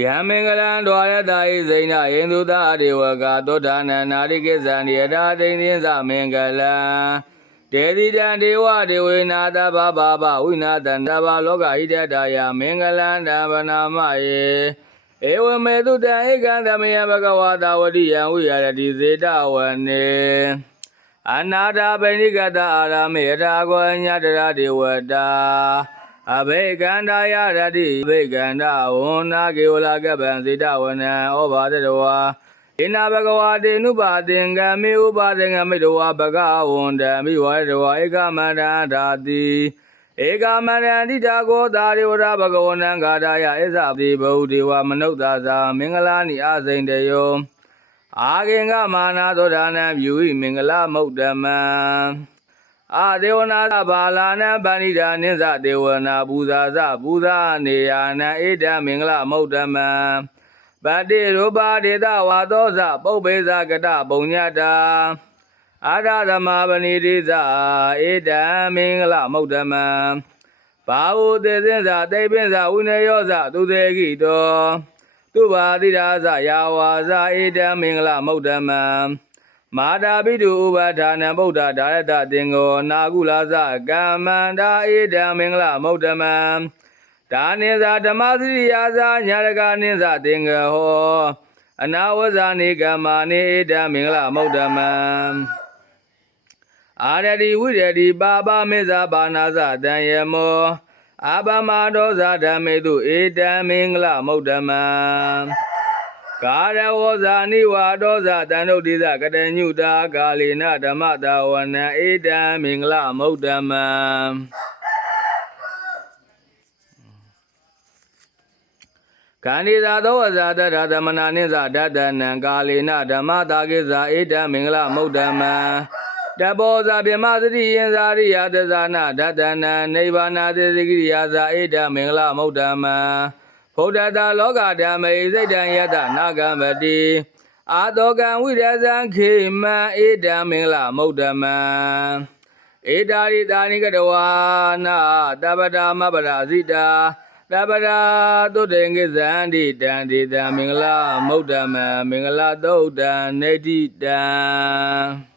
ယံမင်္ဂလံဒွါရတာဣဇိဏယင်သူတာဒေဝကသောတာနန္နာရိကိဇံယထာသိင်းသင်းသမင်္ဂလံတေတိတံဒေဝဒေဝေနာတဘာဘာဘဝိနာတန္တဘာလောကဣတတာယမင်္ဂလံတံဗနာမယေဧဝမေတုတံဧကံသမယဘဂဝါတာဝတိယံဝိရတိဇေတဝနေအနာတာပိဏိကတအာရမေယထာကောအညတရဒေဝတာ အဘိကန္တာယရတိအဘိကန္တာဝန္နာကေဝလာကပံဇေတဝနံဩဘာတတဝါဣနာဘဂဝါတေနုပါသင်္ကမေဥပါသင်္ကမိတဝါဘဂဝန္တမိဝရတဝါဧကမန္တံဓာတိဧကမန္တံတိတာကောသာရိဝရဘဂဝန္တံဂါထာယဣဇတိဘဟုဒေဝမနုဿာသာမင်္ဂလာနိအစိန်တယောအာဂင်္ဂမာနာသောဒါနံမြူဤမင်္ဂလာမုတ်တမံ အာဒေဝနာသဘာလာနံပဏိဒာနိသဒေဝနာပူဇာသပူဇာနေယာနံဣဒံမင်္ဂလာမုတ်တမံပတိရူပါဒေတဝါသောဇပုပ္ပေဇကတပုံညတာအာရသမပဏိတိဇဣဒံမင်္ဂလာမုတ်တမံဘာဟုသေသင်္ဇသိပ္ပင်္ဇဝိနယောဇသူသေကိတော သူဘာတိရာဇယာဝါဇဣဒံမင်္ဂလာမုတ်တမံ မာတာပိတုဥပဒါနံဗုဒ္ဓဒါရတသင်္ကောနာကုလာဇကမ္မန္တာဣဒံမင်္ဂလာမုတ်တမံဒါနိဇာဓမ္မစရိယာဇညာရကနိဇသင်္ကဟောအနာဝဇာနိကမ္မာနိဣဒံမင်္ဂလာမုတ်တမံအာရတိဝိရတိပါပါမေဇာဘာနာဇတံယမောအာဘမဒောဇာဓမ္မေတုဧတံမင်္ဂလမုဒ္ဓမံ ကာရဝောဇာနိဝါဒောဇာတန်ုဒ္ဓိဇကတညုတာကာလေနဓမ္မတာဝနံဧတံမင်္ဂလမုဒ္ဓမံကန္ဒီသာသောဝဇာတရသမနာနိဇာဓတ္တနံကာလေနဓမ္မတာကိဇာဧတံမင်္ဂလမုဒ္ဓမံတဘောဇာပြမသတိယင်ဇာရိယသဇာနာဓတ္တနံနိဗ္ဗာနာသေသကိရိယာဇာဧတံမင်္ဂလမုဒ္ဓမံ ဘုဒ္ဓတာလောကဓမ္မေစိတ်တံယတနာဂံပတိအာတောကံဝိရဇံခေမံဧတံမင်္ဂလမုဒ္ဓမံဧတာရိတာနိကတဝါနာတပ္ပတာမပ္ပရာဇိတာတပ္ပရာသုတေငိဇံတိတံဒေတံမင်္ဂလမုဒ္ဓမံမင်္ဂလသုတ်တံနေတိတံ